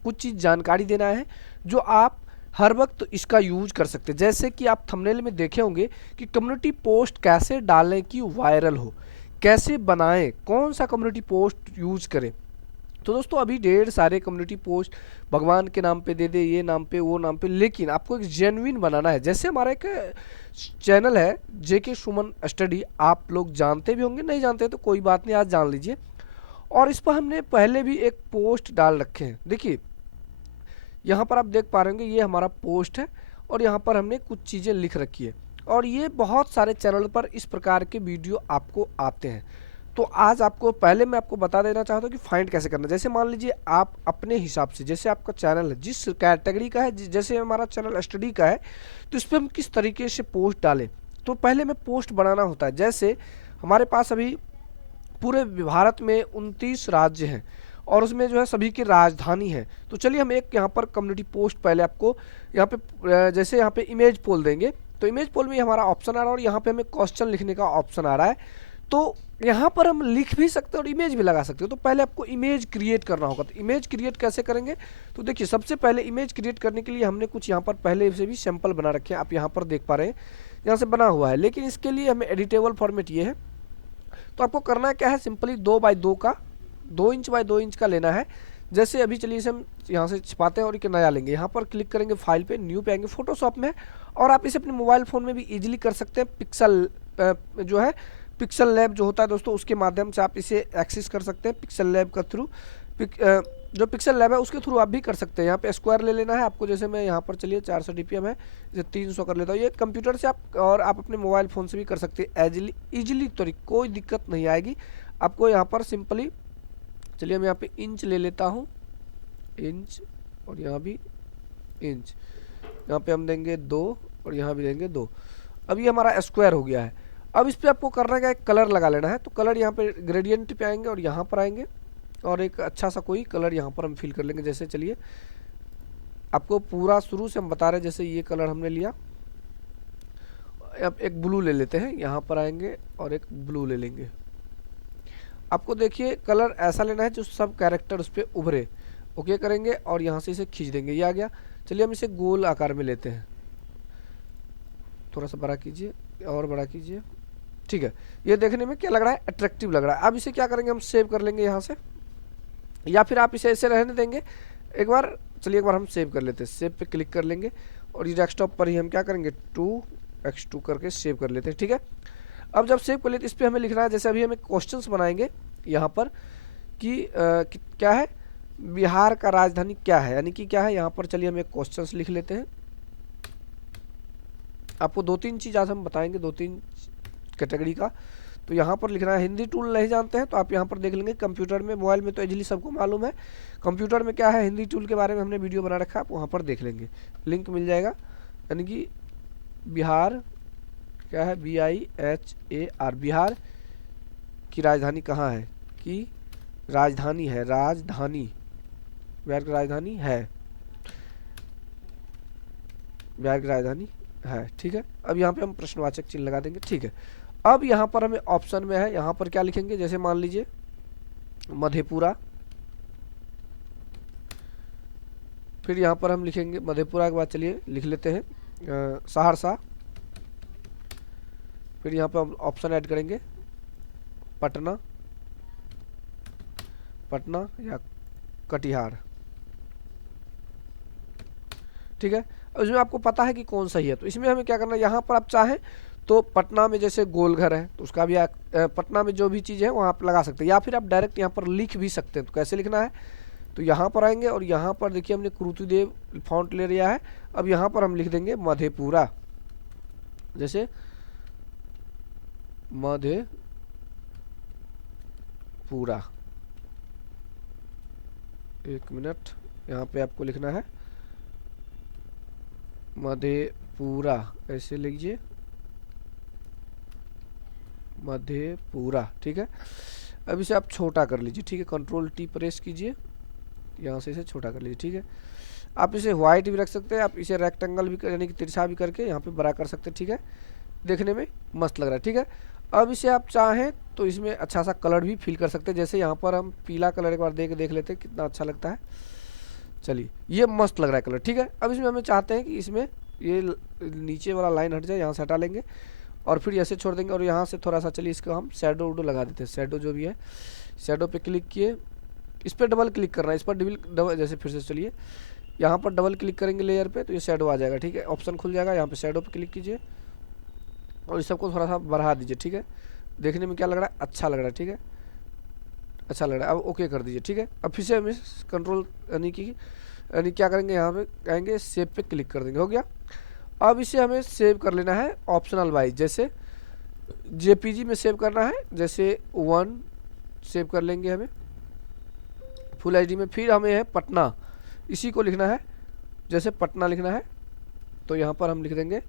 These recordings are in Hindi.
कुछ चीज़ जानकारी देना है जो आप हर वक्त इसका यूज कर सकते हैं। जैसे कि आप थंबनेल में देखे होंगे कि कम्युनिटी पोस्ट कैसे डालें कि वायरल हो, कैसे बनाएं, कौन सा कम्युनिटी पोस्ट यूज करें। तो दोस्तों अभी ढेर सारे कम्युनिटी पोस्ट भगवान के नाम पे दे दे, ये नाम पे वो नाम पे, लेकिन आपको एक जेन्युइन बनाना है। जैसे हमारा एक चैनल है जेके सुमन स्टडी, आप लोग जानते भी होंगे, नहीं जानते तो कोई बात नहीं, आज जान लीजिए। और इस पर हमने पहले भी एक पोस्ट डाल रखे हैं। देखिए यहाँ पर आप देख पा रहे होंगे, ये हमारा पोस्ट है और यहाँ पर हमने कुछ चीज़ें लिख रखी है। और ये बहुत सारे चैनल पर इस प्रकार के वीडियो आपको आते हैं। तो आज आपको पहले मैं आपको बता देना चाहता हूँ कि फाइंड कैसे करना है। जैसे मान लीजिए आप अपने हिसाब से, जैसे आपका चैनल है जिस कैटेगरी का है, जैसे हमारा चैनल स्टडी का है, तो इस पर हम किस तरीके से पोस्ट डालें। तो पहले में पोस्ट बनाना होता है। जैसे हमारे पास अभी पूरे भारत में 29 राज्य हैं और उसमें जो है सभी की राजधानी है। तो चलिए हम एक यहाँ पर कम्युनिटी पोस्ट पहले आपको यहाँ पे जैसे यहाँ पे इमेज पोल देंगे, तो इमेज पोल में हमारा ऑप्शन आ रहा है और यहाँ पे हमें क्वेश्चन लिखने का ऑप्शन आ रहा है। तो यहाँ पर हम लिख भी सकते हैं और इमेज भी लगा सकते हो। तो पहले आपको इमेज क्रिएट करना होगा। तो इमेज क्रिएट कैसे करेंगे, तो देखिए सबसे पहले इमेज क्रिएट करने के लिए हमने कुछ यहाँ पर पहले से भी सैंपल बना रखे हैं, आप यहाँ पर देख पा रहे हैं, यहाँ से बना हुआ है। लेकिन इसके लिए हमें एडिटेबल फॉर्मेट ये है। तो आपको करना क्या है, सिंपली 2x2 का 2 इंच बाय 2 इंच का लेना है। जैसे अभी चलिए इसे हम यहाँ से छिपाते हैं और एक नया लेंगे। यहाँ पर क्लिक करेंगे, फाइल पे, न्यू पे आएंगे फोटोशॉप में, और आप इसे अपने मोबाइल फ़ोन में भी इजीली कर सकते हैं। पिक्सल जो है पिक्सल लैब जो होता है दोस्तों, उसके माध्यम से आप इसे एक्सेस कर सकते हैं पिक्सल लैब का थ्रू। जो पिक्सल लैब है उसके थ्रू आप भी कर सकते हैं। यहाँ पे स्क्वायर ले लेना है आपको। जैसे मैं यहाँ पर चलिए 400 DPM है, जैसे 300 कर लेता हूँ। ये कंप्यूटर से आप और आप अपने मोबाइल फ़ोन से भी कर सकते हैं ईजिली तो कोई दिक्कत नहीं आएगी आपको। यहाँ पर सिंपली चलिए हम यहाँ पे इंच ले लेता हूँ, इंच, और यहाँ भी इंच, यहाँ पे हम देंगे 2 और यहाँ भी देंगे 2। अब ये हमारा स्क्वायर हो गया है। अब इस पर आपको करना क्या है, कलर लगा लेना है। तो कलर यहाँ पे ग्रेडियंट पे आएंगे और यहाँ पर आएंगे और एक अच्छा सा कोई कलर यहाँ पर हम फिल कर लेंगे। जैसे चलिए आपको पूरा शुरू से हम बता रहे हैं, जैसे ये कलर हमने लिया। अब एक ब्लू ले लेते हैं, यहाँ पर आएंगे और एक ब्लू ले लेंगे। आपको देखिए कलर ऐसा लेना है जो सब कैरेक्टर उस पर उभरे। ओके करेंगे और यहाँ से इसे खींच देंगे, ये आ गया। चलिए हम इसे गोल आकार में लेते हैं, थोड़ा सा बड़ा कीजिए और बड़ा कीजिए, ठीक है। ये देखने में क्या लग रहा है, अट्रैक्टिव लग रहा है। अब इसे क्या करेंगे, हम सेव कर लेंगे यहाँ से, या फिर आप इसे ऐसे रहने देंगे एक बार। चलिए एक बार हम सेव कर लेते हैं, सेव पे क्लिक कर लेंगे और ये डेस्कटॉप पर ही हम क्या करेंगे 2x2 करके सेव कर लेते हैं, ठीक है। अब जब सेव कर लेते इस पर हमें लिखना है, जैसे अभी हमें क्वेश्चंस बनाएंगे यहाँ पर कि क्या है, बिहार का राजधानी क्या है, यानी कि क्या है। यहाँ पर चलिए हम एक क्वेश्चंस लिख लेते हैं। आपको 2-3 चीज़ आज हम बताएंगे, 2-3 कैटेगरी का। तो यहाँ पर लिखना है, हिंदी टूल नहीं जानते हैं तो आप यहाँ पर देख लेंगे। कंप्यूटर में, मोबाइल में तो इजीली सबको मालूम है। कंप्यूटर में क्या है, हिंदी टूल के बारे में हमने वीडियो बना रखा है, आप वहाँ पर देख लेंगे, लिंक मिल जाएगा। यानी कि बिहार क्या है, BIHAR, बिहार की राजधानी कहाँ है, कि राजधानी है, राजधानी, बिहार की राजधानी है, बिहार की राजधानी है, ठीक है। अब यहाँ पे हम प्रश्नवाचक चिन्ह लगा देंगे, ठीक है। अब यहाँ पर हमें ऑप्शन में है, यहाँ पर क्या लिखेंगे, जैसे मान लीजिए मधेपुरा, फिर यहाँ पर हम लिखेंगे मधेपुरा के बाद चलिए लिख लेते हैं सहरसा, फिर यहाँ पर हम ऑप्शन ऐड करेंगे पटना, पटना या कटिहार, ठीक है। उसमें आपको पता है कि कौन सही है। तो इसमें हमें क्या करना है, यहाँ पर आप चाहें तो पटना में जैसे गोलघर है तो उसका भी पटना में जो भी चीज़ है वहाँ आप लगा सकते हैं, या फिर आप डायरेक्ट यहाँ पर लिख भी सकते हैं। तो कैसे लिखना है, तो यहाँ पर आएंगे और यहाँ पर देखिए हमने क्रुतिदेव फॉन्ट ले लिया है। अब यहाँ पर हम लिख देंगे मधेपुरा, जैसे मधेपुरा, एक मिनट, यहाँ पे आपको लिखना है मधेपुरा, ऐसे लीजिए मधेपुरा, ठीक है। अब इसे आप छोटा कर लीजिए, ठीक है, Ctrl+T प्रेस कीजिए, यहाँ से इसे छोटा कर लीजिए, ठीक है। आप इसे व्हाइट भी रख सकते हैं, आप इसे रेक्टेंगल भी यानी कि तिरछा भी करके यहाँ पे बड़ा कर सकते हैं, ठीक है। देखने में मस्त लग रहा है, ठीक है। अब इसे आप चाहें तो इसमें अच्छा सा कलर भी फिल कर सकते हैं। जैसे यहाँ पर हम पीला कलर एक बार देख लेते हैं कितना अच्छा लगता है। चलिए ये मस्त लग रहा है कलर, ठीक है। अब इसमें हमें चाहते हैं कि इसमें ये नीचे वाला लाइन हट जाए, यहाँ से हटा लेंगे और फिर ऐसे छोड़ देंगे और यहाँ से थोड़ा सा चलिए इसको हम शैडो वूडो लगा देते हैं। शैडो जो भी है, शैडो पे क्लिक किए, इस पर डबल क्लिक करना है, इस पर डबल जैसे फिर से चलिए यहाँ पर डबल क्लिक करेंगे लेयर पे तो ये शैडो आ जाएगा, ठीक है। ऑप्शन खुल जाएगा, यहाँ पे शैडो पे क्लिक कीजिए और इस सबको थोड़ा सा बढ़ा दीजिए, ठीक है। देखने में क्या लग रहा है, अच्छा लग रहा है, ठीक है, अच्छा लग रहा है। अब ओके कर दीजिए, ठीक है। अब फिर से हम इस कंट्रोल यानी क्या करेंगे, यहाँ पे आएंगे सेव पे क्लिक कर देंगे, हो गया। अब इसे हमें सेव कर लेना है ऑप्शनल वाइज, जैसे जेपीजी में सेव करना है, जैसे 1 सेव कर लेंगे हमें फुल एचडी में। फिर हमें है पटना, इसी को लिखना है, जैसे पटना लिखना है तो यहाँ पर हम लिख देंगे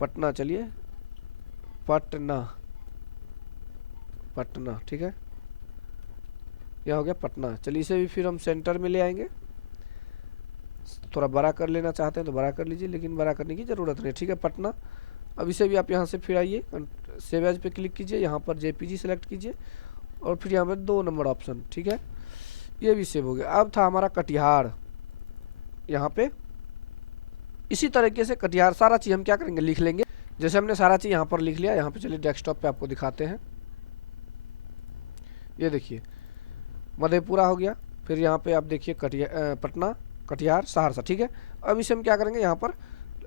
पटना, चलिए पटना, पटना, ठीक है, यह हो गया पटना। चलिए इसे भी फिर हम सेंटर में ले आएंगे, थोड़ा बड़ा कर लेना चाहते हैं तो बड़ा कर लीजिए, लेकिन बड़ा करने की ज़रूरत नहीं, ठीक है, पटना। अब इसे भी आप यहाँ से फिर आइए, सेव एज पे क्लिक कीजिए, यहाँ पर जेपीजी सेलेक्ट कीजिए और फिर यहाँ पर 2 नंबर ऑप्शन, ठीक है, ये भी सेव हो गया। अब था हमारा कटिहार, यहाँ पे इसी तरीके से कटिहार सारा चीज़ हम क्या करेंगे, लिख लेंगे। जैसे हमने सारा चीज़ यहाँ पर लिख लिया, यहाँ पे चलिए डेस्कटॉप पे आपको दिखाते हैं, ये देखिए मधेपुरा हो गया, फिर यहाँ पे आप देखिए पटना, कटिहार, सहरसा, ठीक है। अब इसे हम क्या करेंगे, यहाँ पर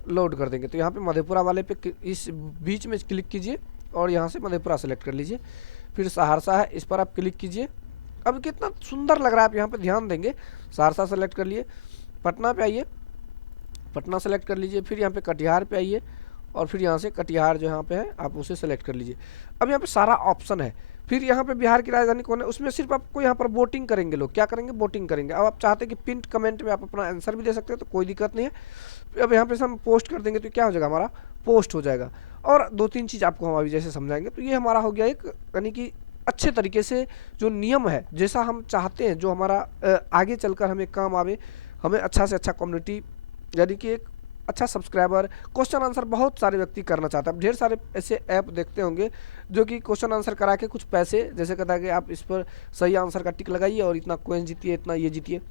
लोड कर देंगे, तो यहाँ पे मधेपुरा वाले पे इस बीच में क्लिक कीजिए और यहाँ से मधेपुरा सेलेक्ट कर लीजिए। फिर सहरसा है, इस पर आप क्लिक कीजिए। अब कितना सुंदर लग रहा है, आप यहाँ पे ध्यान देंगे, सहरसा सेलेक्ट कर लिए, पटना पे आइए, पटना सेलेक्ट कर लीजिए, फिर यहाँ पे कटिहार पे आइए और फिर यहाँ से कटिहार जो यहाँ पे है आप उसे सेलेक्ट कर लीजिए। अब यहाँ पे सारा ऑप्शन है। फिर यहाँ पे बिहार की राजधानी कौन है, उसमें सिर्फ आपको यहाँ पर वोटिंग करेंगे, लोग क्या करेंगे, वोटिंग करेंगे। अब आप चाहते हैं कि पिन कमेंट में आप अपना आंसर भी दे सकते हैं तो कोई दिक्कत नहीं है। अब यहाँ पे हम पोस्ट कर देंगे तो क्या हो जाएगा, हमारा पोस्ट हो जाएगा। और 2-3 चीज़ आपको हम अभी जैसे समझाएंगे, तो ये हमारा हो गया एक, यानी कि अच्छे तरीके से जो नियम है, जैसा हम चाहते हैं, जो हमारा आगे चलकर हमें काम आवे, हमें अच्छा से अच्छा कम्युनिटी, यानी कि एक अच्छा सब्सक्राइबर, क्वेश्चन आंसर बहुत सारे व्यक्ति करना चाहते हैं। ढेर सारे ऐसे ऐप देखते होंगे जो कि क्वेश्चन आंसर करा के कुछ पैसे, जैसे कहता है कि आप इस पर सही आंसर का टिक लगाइए और इतना कॉइन जीतिए, इतना ये जीतिए।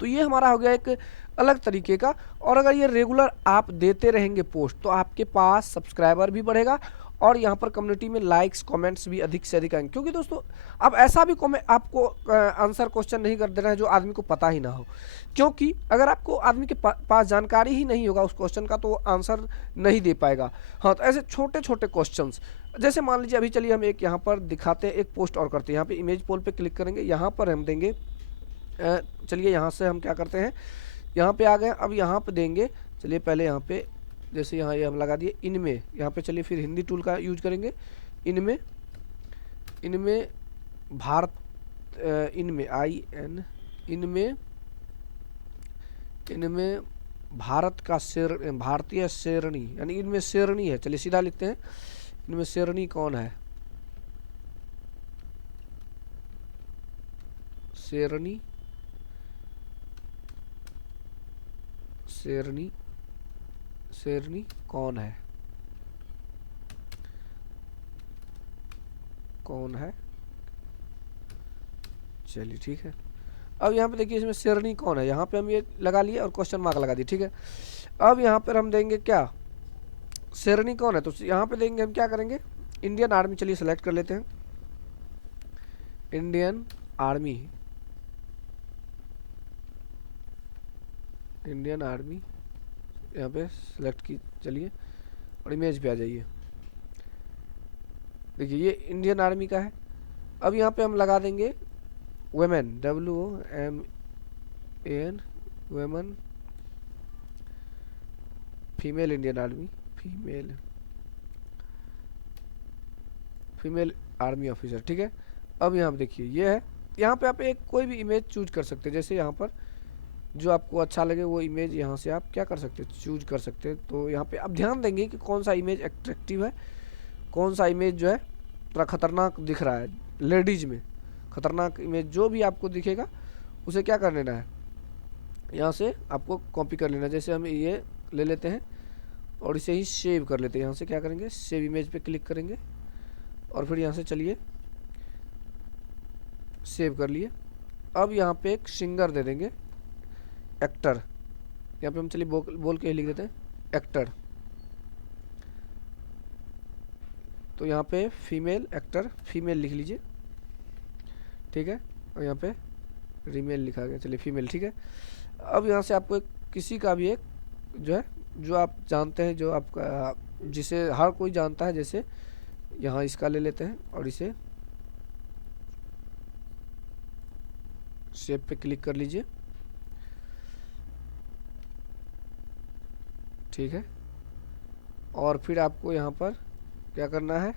तो ये हमारा हो गया एक अलग तरीके का। और अगर ये रेगुलर आप देते रहेंगे पोस्ट, तो आपके पास सब्सक्राइबर भी बढ़ेगा और यहाँ पर कम्युनिटी में लाइक्स कमेंट्स भी अधिक से अधिक आएंगे। क्योंकि दोस्तों अब ऐसा भी आपको आंसर क्वेश्चन नहीं कर देना है जो आदमी को पता ही ना हो, क्योंकि अगर आपको आदमी के पास जानकारी ही नहीं होगा उस क्वेश्चन का तो वो आंसर नहीं दे पाएगा। हाँ, तो ऐसे छोटे छोटे क्वेश्चन, जैसे मान लीजिए अभी चलिए हम एक यहाँ पर दिखाते हैं, एक पोस्ट और करते हैं। यहाँ पे इमेज पोल पे क्लिक करेंगे, यहाँ पर हम देंगे, चलिए यहाँ से हम क्या करते हैं, यहाँ पे आ गए, अब यहाँ पे देंगे, चलिए पहले यहाँ पे जैसे यहाँ ये हम लगा दिए, इनमें, यहाँ पे चलिए फिर हिंदी टूल का यूज करेंगे, इनमें, इनमें भारत, इनमें IN, इनमें, इनमें भारत का भारतीय शेरनी, यानी इनमें शेरनी है, चलिए सीधा लिखते हैं, इनमें शेरनी कौन है, शेरनी, शेरनी, शेरनी कौन है, कौन है, चलिए ठीक है। अब यहाँ पे देखिए इसमें शेरनी कौन है, यहाँ पे हम ये लगा लिए और क्वेश्चन मार्क लगा दिए, ठीक है। अब यहाँ पर हम देंगे क्या, शेरनी कौन है, तो यहाँ पे देंगे हम क्या करेंगे, इंडियन आर्मी, चलिए सेलेक्ट कर लेते हैं, इंडियन आर्मी, इंडियन आर्मी यहाँ पे सेलेक्ट की, चलिए और इमेज पे आ जाइए, देखिए ये इंडियन आर्मी का है। अब यहाँ पे हम लगा देंगे women, WOMAN, women, female Indian army, female, female army officer, ठीक है। अब यहाँ पे देखिए ये है, यहाँ पे आप एक कोई भी इमेज चूज कर सकते हैं, जैसे यहाँ पर जो आपको अच्छा लगे वो इमेज यहाँ से आप क्या कर सकते हैं, चूज कर सकते हैं। तो यहाँ पे आप ध्यान देंगे कि कौन सा इमेज अट्रैक्टिव है, कौन सा इमेज जो है थोड़ा खतरनाक दिख रहा है, लेडीज में खतरनाक इमेज जो भी आपको दिखेगा उसे क्या कर लेना है, यहाँ से आपको कॉपी कर लेना। जैसे हम ये ले लेते हैं और इसे ही सेव कर लेते हैं, यहाँ से क्या करेंगे, सेव इमेज पे क्लिक करेंगे और फिर यहाँ से चलिए सेव कर लिए। अब यहाँ पे एक सिंगर दे देंगे, एक्टर, यहाँ पे हम चलिए बोल के ही लिख देते हैं एक्टर। तो यहाँ पे फीमेल एक्टर, फीमेल लिख लीजिए, ठीक है। और यहाँ पे रीमेल लिखा गया, चलिए फीमेल, ठीक है। अब यहाँ से आपको किसी का भी एक जो है, जो आप जानते हैं, जो आपका जिसे हर कोई जानता है, जैसे यहाँ इसका ले लेते हैं और इसे शेप पे क्लिक कर लीजिए, ठीक है। और फिर आपको यहाँ पर क्या करना है,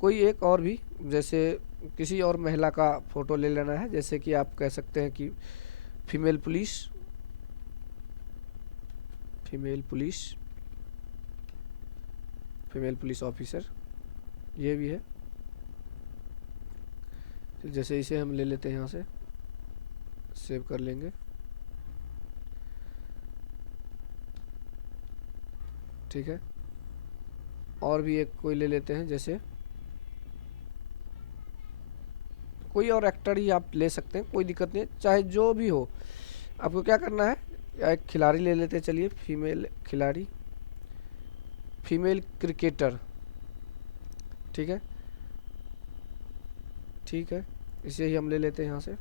कोई एक और भी, जैसे किसी और महिला का फोटो ले लेना है, जैसे कि आप कह सकते हैं कि female police, female police, female police officer, ये भी है। तो जैसे इसे हम ले लेते हैं, यहाँ से सेव कर लेंगे, ठीक है। और भी एक कोई ले लेते हैं, जैसे कोई और एक्टर ही आप ले सकते हैं, कोई दिक्कत नहीं है, चाहे जो भी हो। आपको क्या करना है, या एक खिलाड़ी ले लेते हैं, चलिए फीमेल खिलाड़ी, फीमेल क्रिकेटर, ठीक है, ठीक है। इसे ही हम ले लेते हैं यहाँ से।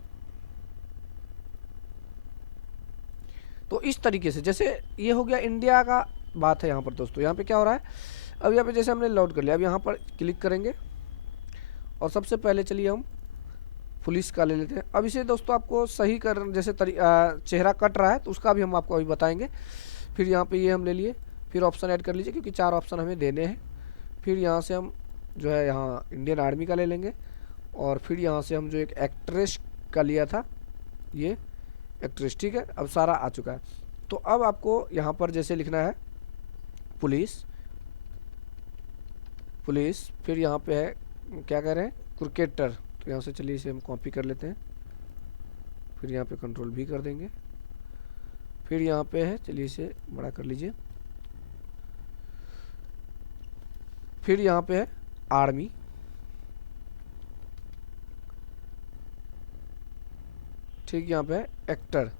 तो इस तरीके से, जैसे ये हो गया इंडिया का बात है यहाँ पर दोस्तों। यहाँ पे क्या हो रहा है, अब यहाँ पे जैसे हमने लोड कर लिया, अब यहाँ पर क्लिक करेंगे और सबसे पहले चलिए हम पुलिस का ले लेते हैं। अब इसे दोस्तों आपको सही कर, जैसे चेहरा कट रहा है तो उसका भी हम आपको अभी बताएंगे। फिर यहाँ पे ये हम ले लिए, फिर ऑप्शन ऐड कर लीजिए, क्योंकि 4 ऑप्शन हमें देने हैं। फिर यहाँ से हम जो है यहाँ इंडियन आर्मी का ले लेंगे, और फिर यहाँ से हम जो एक एक्ट्रेस का लिया था, ये एक्ट्रेस, ठीक है। अब सारा आ चुका है। तो अब आपको यहाँ पर जैसे लिखना है पुलिस, पुलिस, फिर यहाँ पे है क्या कह रहे हैं, क्रिकेटर। तो यहाँ से चलिए इसे हम कॉपी कर लेते हैं, फिर यहाँ पे कंट्रोल भी कर देंगे। फिर यहाँ पे है, चलिए इसे बड़ा कर लीजिए। फिर यहाँ पे है आर्मी, ठीक, यहाँ पे है एक्टर,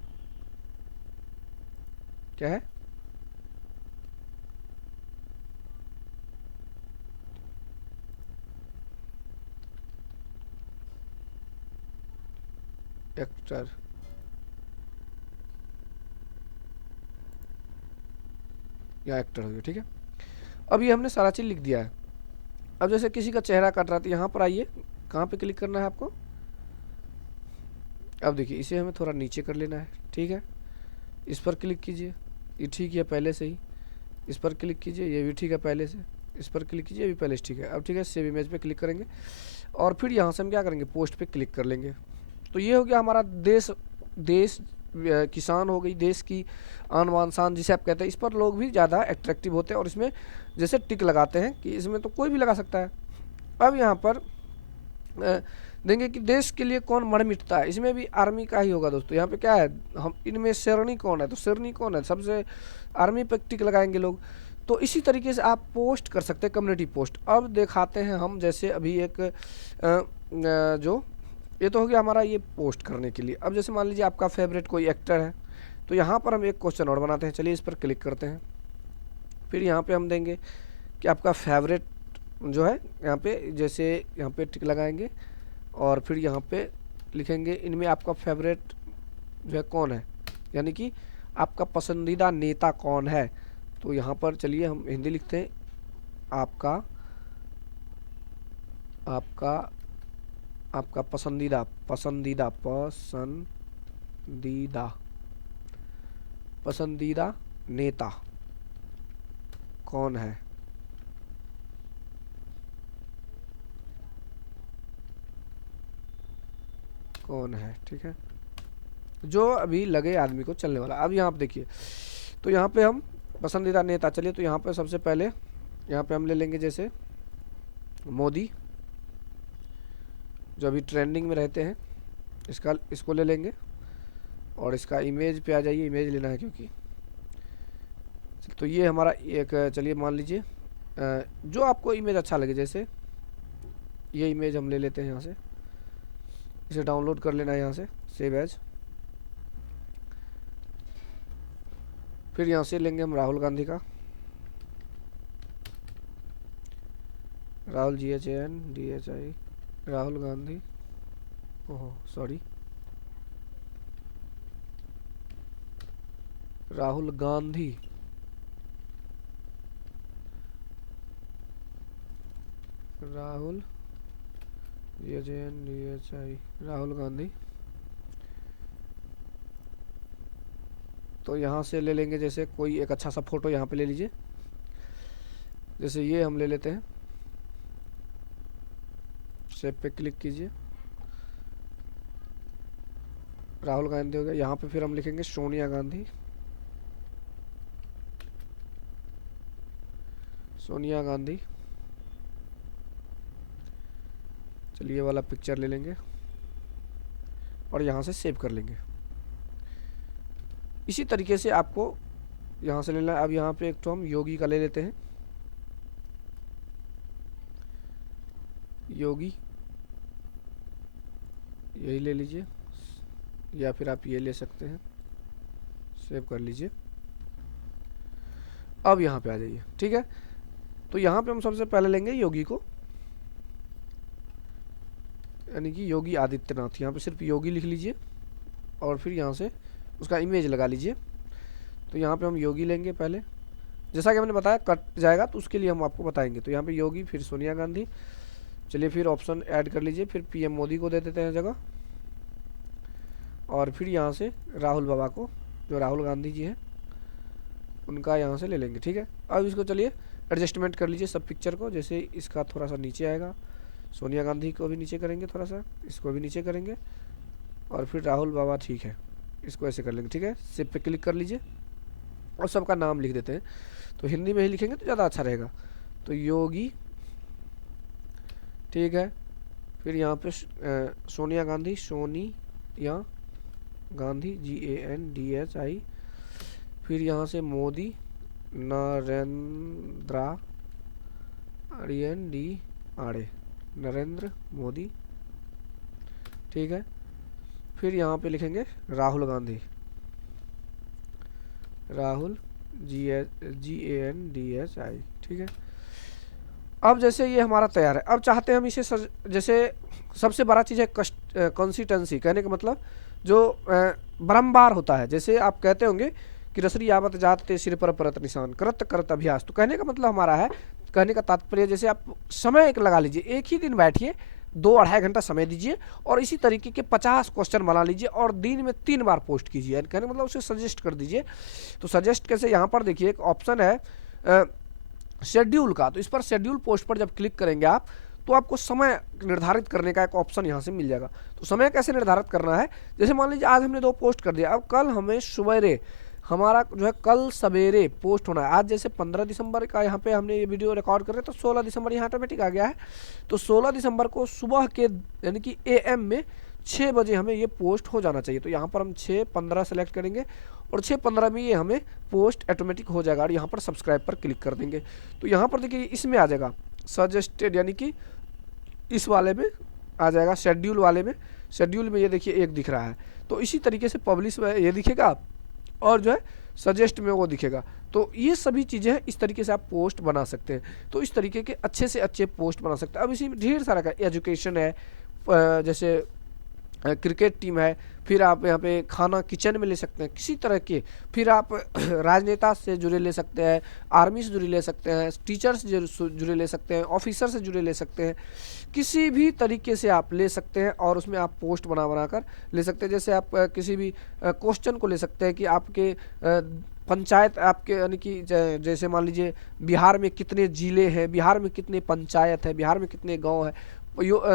क्या है, एक्टर, या एक्टर हो गया, ठीक है। अब ये हमने सारा चीज़ लिख दिया है। अब जैसे किसी का चेहरा कट रहा है, तो यहाँ पर आइए, कहाँ पे क्लिक करना है आपको, अब देखिए इसे हमें थोड़ा नीचे कर लेना है, ठीक है। इस पर क्लिक कीजिए, ये ठीक है पहले से ही। इस पर क्लिक कीजिए, ये भी ठीक है पहले से। इस पर क्लिक कीजिए, ये भी पहले से ठीक है। अब ठीक है, सेव इमेज पे क्लिक करेंगे और फिर यहाँ से हम क्या करेंगे, पोस्ट पे क्लिक कर लेंगे। तो ये हो गया हमारा देश किसान हो गई, देश की आन बान शान जिसे आप कहते हैं। इस पर लोग भी ज़्यादा अट्रैक्टिव होते हैं और इसमें जैसे टिक लगाते हैं कि इसमें तो कोई भी लगा सकता है। अब यहाँ पर देंगे कि देश के लिए कौन मर मिटता है, इसमें भी आर्मी का ही होगा दोस्तों। यहाँ पे क्या है, हम इनमें शेरनी कौन है, तो शेरनी कौन है, सबसे आर्मी पे टिक लगाएंगे लोग। तो इसी तरीके से आप पोस्ट कर सकते हैं, कम्युनिटी पोस्ट। अब दिखाते हैं हम, जैसे अभी एक जो ये तो हो गया हमारा ये पोस्ट करने के लिए। अब जैसे मान लीजिए आपका फेवरेट कोई एक्टर है, तो यहाँ पर हम एक क्वेश्चन और बनाते हैं, चलिए इस पर क्लिक करते हैं। फिर यहाँ पे हम देंगे कि आपका फेवरेट जो है, यहाँ पे जैसे यहाँ पे टिक लगाएंगे और फिर यहाँ पे लिखेंगे इनमें आपका फेवरेट जो है कौन है, यानी कि आपका पसंदीदा नेता कौन है। तो यहाँ पर चलिए हम हिंदी लिखते हैं, आपका आपका आपका पसंदीदा पसंदीदा पसंदीदा पसंदीदा नेता कौन है, कौन है, ठीक है, जो अभी लगे आदमी को चलने वाला। अब यहाँ पे देखिए, तो यहाँ पे हम पसंदीदा नेता, चलिए तो यहाँ पे सबसे पहले यहाँ पे हम ले लेंगे जैसे मोदी, जो अभी ट्रेंडिंग में रहते हैं, इसको ले लेंगे और इसका इमेज पे आ जाइए, इमेज लेना है क्योंकि। तो ये हमारा एक, चलिए मान लीजिए जो आपको इमेज अच्छा लगे, जैसे ये इमेज हम ले लेते हैं यहाँ से, इसे डाउनलोड कर लेना है यहाँ से, सेव एज, फिर यहाँ से लेंगे हम राहुल गांधी का, राहुल GHANDHI, राहुल गांधी, ओहो सॉरी, राहुल गांधी, राहुल GHANDHI, राहुल गांधी। तो यहाँ से ले लेंगे जैसे कोई एक अच्छा सा फोटो यहाँ पे ले लीजिए, जैसे ये हम ले लेते हैं, सेव पे क्लिक कीजिए, राहुल गांधी हो गया। यहाँ पे फिर हम लिखेंगे सोनिया गांधी, सोनिया गांधी। चलिए ये वाला पिक्चर ले लेंगे और यहाँ से सेव कर लेंगे। इसी तरीके से आपको यहाँ से लेना है। अब यहाँ पे एक तो हम योगी का ले लेते हैं, योगी, यही ले लीजिए, या फिर आप ये ले सकते हैं, सेव कर लीजिए। अब यहाँ पे आ जाइए, ठीक है। तो यहाँ पे हम सबसे पहले लेंगे योगी को, यानी कि योगी आदित्यनाथ। यहाँ पे सिर्फ योगी लिख लीजिए और फिर यहाँ से उसका इमेज लगा लीजिए। तो यहाँ पे हम योगी लेंगे पहले, जैसा कि हमने बताया कट जाएगा तो उसके लिए हम आपको बताएंगे। तो यहाँ पे योगी, फिर सोनिया गांधी। चलिए फिर ऑप्शन ऐड कर लीजिए, फिर PM मोदी को दे देते हैं जगह, और फिर यहाँ से राहुल बाबा को, जो राहुल गांधी जी हैं उनका यहाँ से ले लेंगे, ठीक है। अब इसको चलिए एडजस्टमेंट कर लीजिए सब पिक्चर को, जैसे इसका थोड़ा सा नीचे आएगा, सोनिया गांधी को भी नीचे करेंगे थोड़ा सा, इसको भी नीचे करेंगे, और फिर राहुल बाबा, ठीक है, इसको ऐसे कर लेंगे, ठीक है। सेव पे क्लिक कर लीजिए और सबका नाम लिख देते हैं। तो हिंदी में ही लिखेंगे तो ज़्यादा अच्छा रहेगा। तो योगी, ठीक है। फिर यहाँ पे सोनिया गांधी, सोनिया गांधी GANDHI। फिर यहाँ से मोदी, नरेंद्र, REND, नरेंद्र मोदी, ठीक है। फिर यहाँ पे लिखेंगे राहुल गांधी, राहुल GANDHI, ठीक है। अब जैसे ये हमारा तैयार है, अब चाहते हैं हम इसे जैसे सबसे बड़ा चीज़ है कंसिस्टेंसी, कहने का मतलब जो बारंबार होता है। जैसे आप कहते होंगे कि रसरी आवत जाते सिर पर परत निशान, करत करत अभ्यास। तो कहने का मतलब हमारा है, कहने का तात्पर्य जैसे आप समय एक लगा लीजिए, एक ही दिन बैठिए, 2-2.5 घंटा समय दीजिए और इसी तरीके के 50 क्वेश्चन बना लीजिए और दिन में 3 बार पोस्ट कीजिए। कहने का मतलब उसे सजेस्ट कर दीजिए। तो सजेस्ट कैसे, यहाँ पर देखिए एक ऑप्शन है शेड्यूल का, तो इस पर शेड्यूल पोस्ट पर जब क्लिक करेंगे आप, तो आपको समय निर्धारित करने का एक ऑप्शन यहाँ से मिल जाएगा। तो समय कैसे निर्धारित करना है, जैसे मान लीजिए आज हमने 2 पोस्ट कर दिया, अब कल हमें सवेरे, हमारा जो है कल सवेरे पोस्ट होना है। आज जैसे 15 दिसंबर का यहाँ पे हमने ये वीडियो रिकॉर्ड कर रहे हैं, तो 16 दिसंबर यहाँ ऑटोमेटिक आ गया है। तो 16 दिसंबर को सुबह के यानी कि AM में 6 बजे हमें ये पोस्ट हो जाना चाहिए। तो यहाँ पर हम 6:15 सेलेक्ट करेंगे और 6:15 में ये हमें पोस्ट ऑटोमेटिक हो जाएगा और यहाँ पर सब्सक्राइब पर क्लिक कर देंगे। तो यहाँ पर देखिए इसमें आ जाएगा सजेस्टेड, यानी कि इस वाले में आ जाएगा, शेड्यूल वाले में, शेड्यूल में ये देखिए एक दिख रहा है। तो इसी तरीके से पब्लिश में ये दिखेगा और जो है सजेस्ट में वो दिखेगा। तो ये सभी चीज़ें हैं, इस तरीके से आप पोस्ट बना सकते हैं। तो इस तरीके के अच्छे से अच्छे पोस्ट बना सकते हैं। अब इसी में ढेर सारा का एजुकेशन है, जैसे क्रिकेट टीम है, फिर आप यहाँ पे खाना किचन में ले सकते हैं किसी तरह के, फिर आप राजनेता से जुड़े ले सकते हैं, आर्मी से जुड़े ले सकते हैं, टीचर से जुड़े ले सकते हैं, ऑफिसर से जुड़े ले सकते हैं, किसी भी तरीके से आप ले सकते हैं और उसमें आप पोस्ट बना कर ले सकते हैं। जैसे आप किसी भी क्वेश्चन को ले सकते हैं कि आपके पंचायत, आपके यानी कि जैसे मान लीजिए बिहार में कितने ज़िले हैं, बिहार में कितने पंचायत है, बिहार में कितने गाँव है,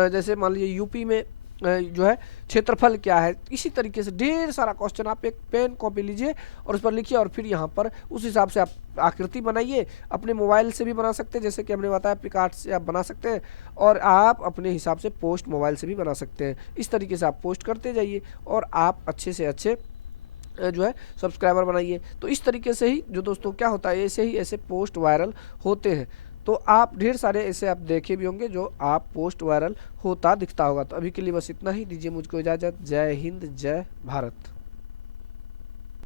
जैसे मान लीजिए यूपी में जो है क्षेत्रफल क्या है। इसी तरीके से ढेर सारा क्वेश्चन, आप एक पेन कॉपी लीजिए और उस पर लिखिए और फिर यहाँ पर उस हिसाब से आप आकृति बनाइए। अपने मोबाइल से भी बना सकते हैं, जैसे कि हमने बताया पिकआर्ट से आप बना सकते हैं, और आप अपने हिसाब से पोस्ट मोबाइल से भी बना सकते हैं। इस तरीके से आप पोस्ट करते जाइए और आप अच्छे से अच्छे जो है सब्सक्राइबर बनाइए। तो इस तरीके से ही जो दोस्तों क्या होता है, ऐसे ही ऐसे पोस्ट वायरल होते हैं। तो आप ढेर सारे ऐसे आप देखे भी होंगे जो आप पोस्ट वायरल होता दिखता होगा। तो अभी के लिए बस इतना ही, दीजिए मुझको इजाज़त। जय हिंद, जय भारत।